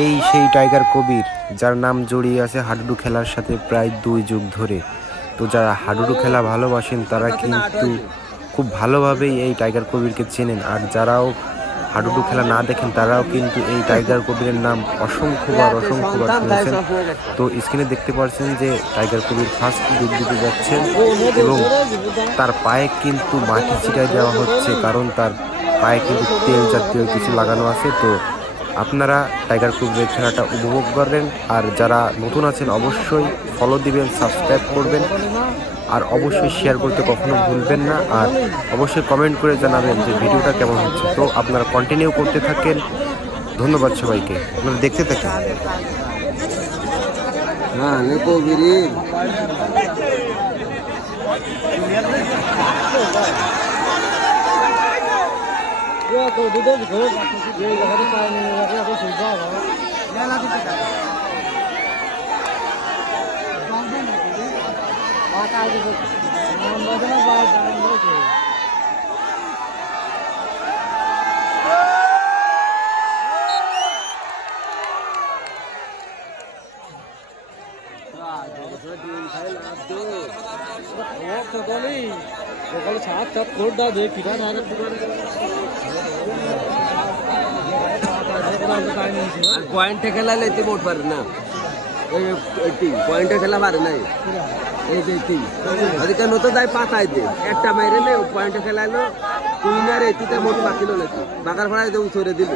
এই সেই টাইগার কবির, যার নাম জড়িয়ে আছে হাডুডু খেলার সাথে প্রায় 2 যুগ ধরে। তো যারা হাডুডু খেলা ভালোবাসেন তারা কিন্তু খুব ভালোভাবেই এই টাইগার কবিরকে চেনেন, আর যারাও হাডুডু খেলা না দেখেন তারাও কিন্তু এই টাইগার কবিরের নাম অসংখ্যবার শুনেছেন। তো স্ক্রিনে দেখতে পাচ্ছেন যে টাইগার কবির ফার্স্ট ডুব দিতে যাচ্ছেন এবং তার পায়ে কিন্তু মাটি ছিটাই দেওয়া হচ্ছে, কারণ তার পায়ে কিন্তু তেল জাতীয় কিছু লাগানো আছে। তো আপনারা টাইগার কবিরের খেলাটা উপভোগ করবেন, আর যারা নতুন আছেন অবশ্যই ফলো দিবেন, সাবস্ক্রাইব করবেন, আর অবশ্যই শেয়ার করতে কখনো ভুলবেন না, আর অবশ্যই কমেন্ট করে জানাবেন যে ভিডিওটা কেমন হচ্ছে। তো আপনারা কন্টিনিউ করতে থাকেন। ধন্যবাদ সবাইকে, আপনারা দেখতে থাকেন। পয়েন্টে খেলালে এতে বোট পারে না, পয়েন্টে খেলা পারে নাই। এই যে ওদিকে নতুন তাই পাতায় দে একটা মাইরে নে পয়েন্টে খেলাইলো কুইনার এটিতে মোট পাচ্ছিল নাকি বাগার ভাড়ায় দেবো সরে দিল।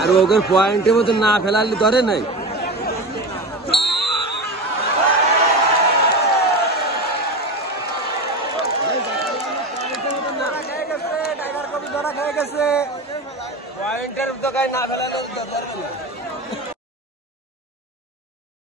আর ওকে পয়েন্টের মতো না ফেলালে ধরে নাই। পয়েন্টের তো না ফেলালে